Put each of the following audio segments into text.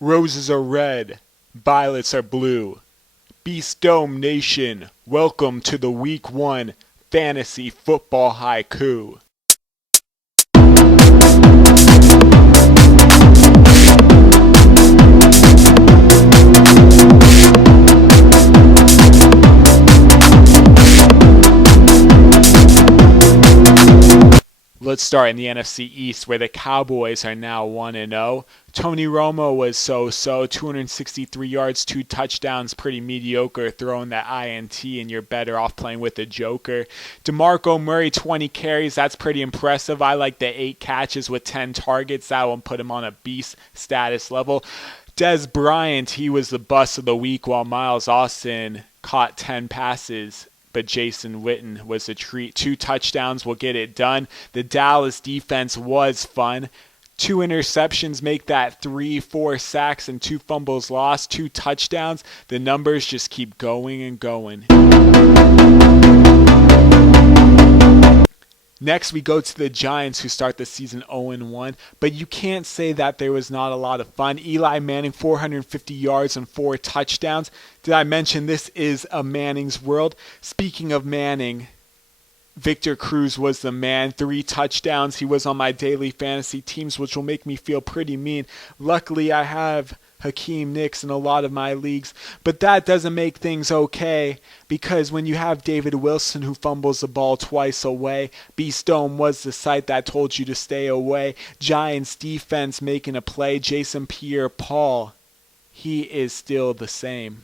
Roses are red, violets are blue. Beast Dome Nation, welcome to the Week 1 Fantasy Football Haiku. Let's start in the NFC East, where the Cowboys are now 1-0. Tony Romo was so-so, 263 yards, 2 touchdowns, pretty mediocre, throwing that INT, and you're better off playing with the Joker. DeMarco Murray, 20 carries, that's pretty impressive. I like the 8 catches with 10 targets. That will put him on a beast status level. Dez Bryant, he was the bust of the week, while Miles Austin caught 10 passes. But Jason Witten was a treat. 2 touchdowns will get it done. The Dallas defense was fun. 2 interceptions make that 3-4 sacks and 2 fumbles lost. 2 touchdowns. The numbers just keep going and going. Next, we go to the Giants, who start the season 0-1, but you can't say that there was not a lot of fun. Eli Manning, 450 yards and 4 touchdowns. Did I mention this is a Manning's world? Speaking of Manning, Victor Cruz was the man, 3 touchdowns. He was on my daily fantasy teams, which will make me feel pretty mean. Luckily, I have Hakeem Nicks in a lot of my leagues, but that doesn't make things okay, because when you have David Wilson, who fumbles the ball twice away, Beast Dome was the site that told you to stay away. Giants defense making a play. Jason Pierre-Paul, he is still the same.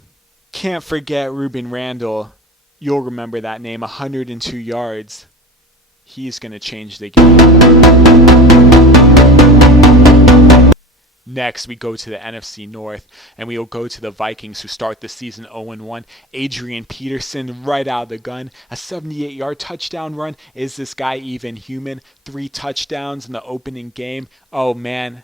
Can't forget Ruben Randall. You'll remember that name, 102 yards. He's going to change the game. Next, we go to the NFC North, and we will go to the Vikings, who start the season 0-1. Adrian Peterson, right out of the gun, a 78-yard touchdown run. Is this guy even human? 3 touchdowns in the opening game. Oh, man.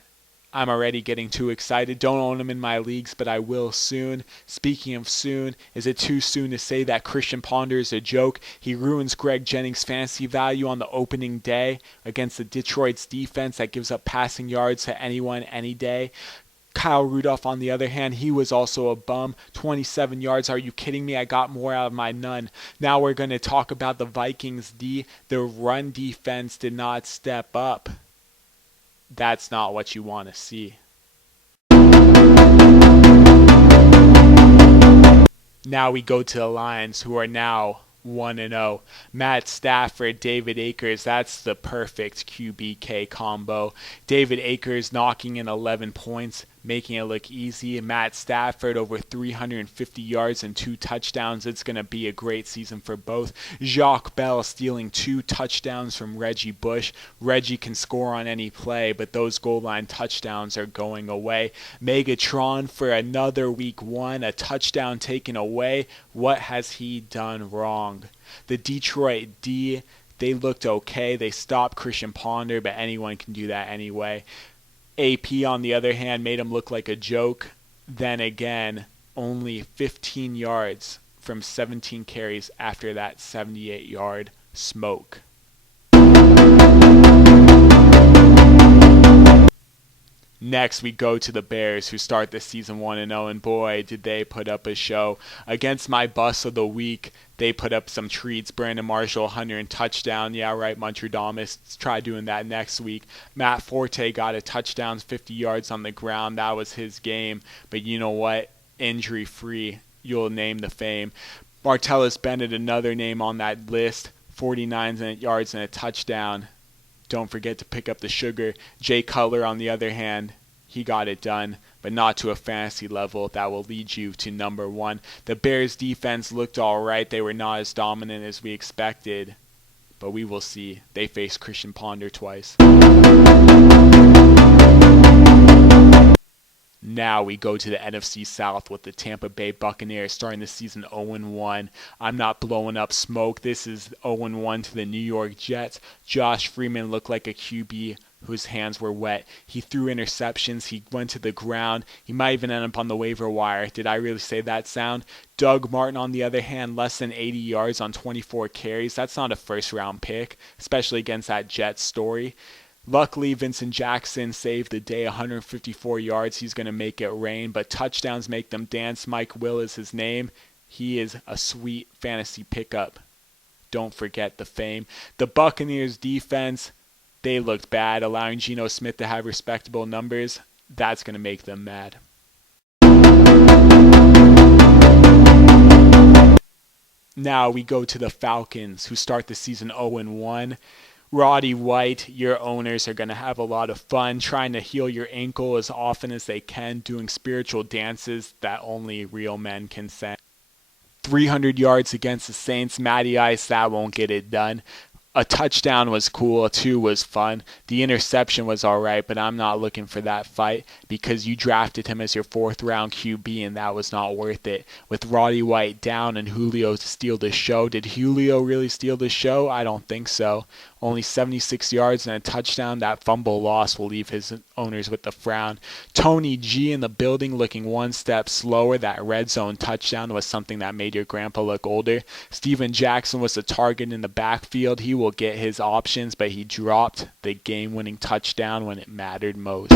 I'm already getting too excited. Don't own him in my leagues, but I will soon. Speaking of soon, is it too soon to say that Christian Ponder is a joke? He ruins Greg Jennings' fantasy value on the opening day against the Detroit's defense that gives up passing yards to anyone, any day. Kyle Rudolph, on the other hand, he was also a bum. 27 yards. Are you kidding me? I got more out of my none. Now we're going to talk about the Vikings D. The run defense did not step up. That's not what you want to see. Now we go to the Lions, who are now 1-0. Matt Stafford, David Akers, that's the perfect QBK combo. David Akers knocking in 11 points, making it look easy. Matt Stafford over 350 yards and 2 touchdowns. It's going to be a great season for both. Jacques Bell stealing 2 touchdowns from Reggie Bush. Reggie can score on any play, but those goal line touchdowns are going away. Megatron for another week 1, a touchdown taken away. What has he done wrong? The Detroit D, they looked okay. They stopped Christian Ponder, but anyone can do that anyway. AP, on the other hand, made him look like a joke. Then again, only 15 yards from 17 carries after that 78-yard smoke. Next, we go to the Bears, who start the season 1-0, and boy, did they put up a show. Against my bust of the week, they put up some treats. Brandon Marshall, 100 touchdown. Yeah, right, Muntradamus. Try doing that next week. Matt Forte got a touchdown, 50 yards on the ground. That was his game. But you know what? Injury-free. You'll name the fame. Martellus Bennett, another name on that list. 49 yards and a touchdown. Don't forget to pick up the sugar. Jay Cutler, on the other hand, he got it done, but not to a fantasy level that will lead you to number 1. The Bears defense looked all right. They were not as dominant as we expected, but we will see. They faced Christian Ponder twice. Now we go to the NFC South with the Tampa Bay Buccaneers starting the season 0-1. I'm not blowing up smoke. This is 0-1 to the New York Jets. Josh Freeman looked like a QB whose hands were wet. He threw interceptions. He went to the ground. He might even end up on the waiver wire. Did I really say that sound? Doug Martin, on the other hand, less than 80 yards on 24 carries. That's not a first-round pick, especially against that Jets story. Luckily, Vincent Jackson saved the day, 154 yards. He's going to make it rain, but touchdowns make them dance. Mike Will is his name. He is a sweet fantasy pickup. Don't forget the fame. The Buccaneers defense, they looked bad, allowing Geno Smith to have respectable numbers. That's going to make them mad. Now we go to the Falcons, who start the season 0-1. Roddy White, your owners are going to have a lot of fun trying to heal your ankle as often as they can, doing spiritual dances that only real men can send. 300 yards against the Saints. Matty Ice, that won't get it done. A touchdown was cool. A 2 was fun. The interception was all right, but I'm not looking for that fight because you drafted him as your 4th-round QB, and that was not worth it. With Roddy White down and Julio to steal the show. Did Julio really steal the show? I don't think so. Only 76 yards and a touchdown. That fumble loss will leave his owners with the frown. Tony G in the building looking one step slower. That red zone touchdown was something that made your grandpa look older. Steven Jackson was the target in the backfield. He will get his options, but he dropped the game-winning touchdown when it mattered most.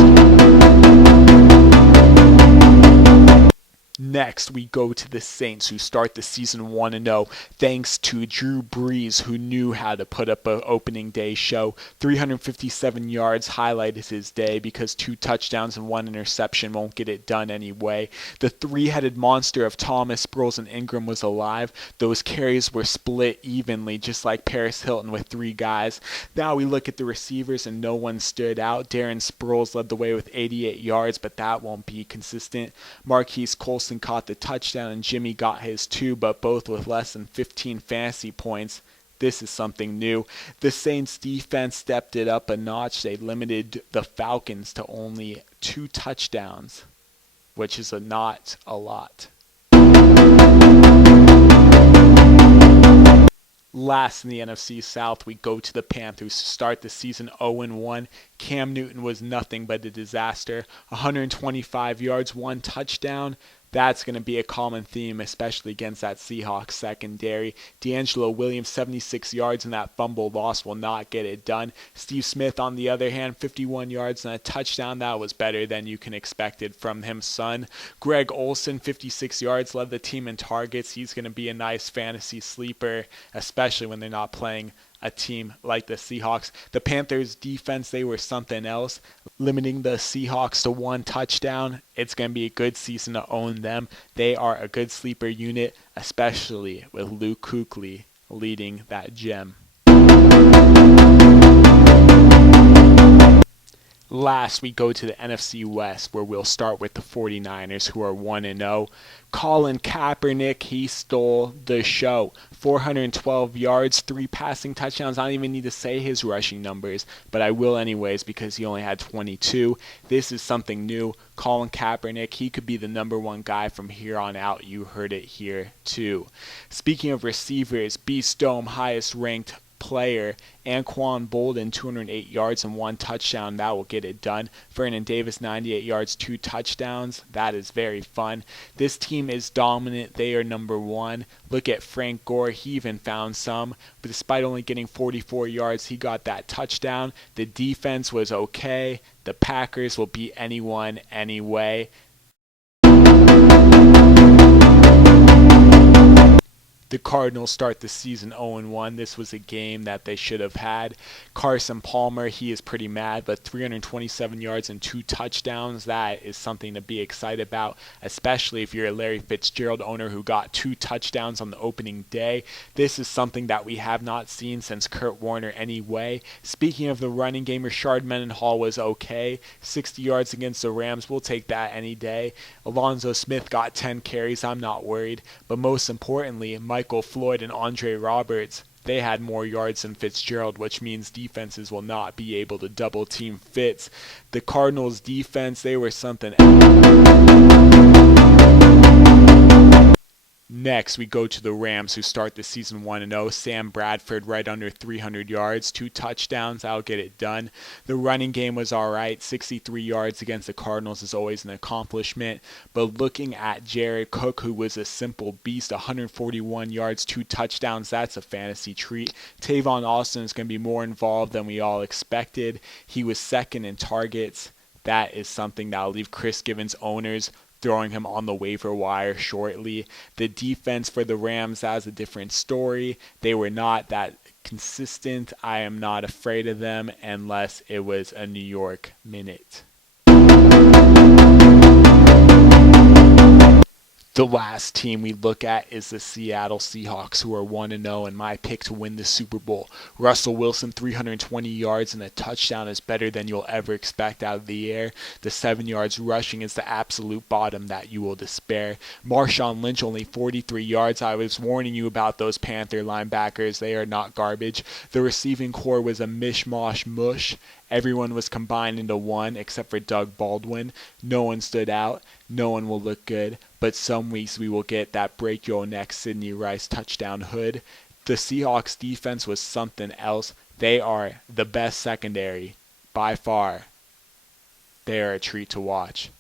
Next, we go to the Saints, who start the season 1-0, thanks to Drew Brees, who knew how to put up an opening day show. 357 yards highlighted his day because 2 touchdowns and 1 interception won't get it done anyway. The 3-headed monster of Thomas, Sproles, and Ingram was alive. Those carries were split evenly, just like Paris Hilton with 3 guys. Now we look at the receivers, and no one stood out. Darren Sproles led the way with 88 yards, but that won't be consistent. Marquise Colson caught the touchdown and Jimmy got his 2, but both with less than 15 fantasy points. This is something new. The Saints defense stepped it up a notch. They limited the Falcons to only 2 touchdowns, which is not a lot. Last in the NFC South, we go to the Panthers to start the season 0-1. Cam Newton was nothing but a disaster. 125 yards, 1 touchdown. That's going to be a common theme, especially against that Seahawks secondary. D'Angelo Williams, 76 yards, and that fumble loss will not get it done. Steve Smith, on the other hand, 51 yards and a touchdown. That was better than you can expect from him, son. Greg Olsen, 56 yards, led the team in targets. He's going to be a nice fantasy sleeper, especially when they're not playing a team like the Seahawks. The Panthers defense, they were something else, limiting the Seahawks to 1 touchdown. It's going to be a good season to own them. They are a good sleeper unit, especially with Luke Kuechly leading that gem. Last, we go to the NFC West, where we'll start with the 49ers, who are 1-0. Colin Kaepernick, he stole the show. 412 yards, 3 passing touchdowns. I don't even need to say his rushing numbers, but I will anyways because he only had 22. This is something new. Colin Kaepernick, he could be the number 1 guy from here on out. You heard it here too. Speaking of receivers, Beast Dome, highest ranked player. Anquan Bolden, 208 yards and 1 touchdown. That will get it done. Vernon Davis, 98 yards, 2 touchdowns. That is very fun. This team is dominant. They are number 1. Look at Frank Gore. He even found some. But despite only getting 44 yards, he got that touchdown. The defense was okay. The Packers will beat anyone anyway. The Cardinals start the season 0-1. This was a game that they should have had. Carson Palmer, he is pretty mad, but 327 yards and 2 touchdowns. That is something to be excited about, especially if you're a Larry Fitzgerald owner who got 2 touchdowns on the opening day. This is something that we have not seen since Kurt Warner anyway. Speaking of the running game, Rashard Mendenhall was okay. 60 yards against the Rams. We'll take that any day. Alonzo Smith got 10 carries. I'm not worried. But most importantly, Michael Floyd and Andre Roberts, they had more yards than Fitzgerald, which means defenses will not be able to double team Fitz. The Cardinals defense, they were something. Next, we go to the Rams, who start the season 1-0. Sam Bradford right under 300 yards, 2 touchdowns. That'll get it done. The running game was all right. 63 yards against the Cardinals is always an accomplishment. But looking at Jared Cook, who was a simple beast, 141 yards, 2 touchdowns, that's a fantasy treat. Tavon Austin is going to be more involved than we all expected. He was second in targets. That is something that will leave Chris Gibbons owners throwing him on the waiver wire shortly. The defense for the Rams, that was a different story. They were not that consistent. I am not afraid of them unless it was a New York minute. The last team we look at is the Seattle Seahawks, who are 1-0, and my pick to win the Super Bowl. Russell Wilson, 320 yards and a touchdown is better than you'll ever expect out of the air. The 7 yards rushing is the absolute bottom that you will despair. Marshawn Lynch, only 43 yards. I was warning you about those Panther linebackers. They are not garbage. The receiving core was a mishmash mush. Everyone was combined into one except for Doug Baldwin. No one stood out. No one will look good. But some weeks we will get that break your neck Sidney Rice touchdown hood. The Seahawks defense was something else. They are the best secondary by far. They are a treat to watch.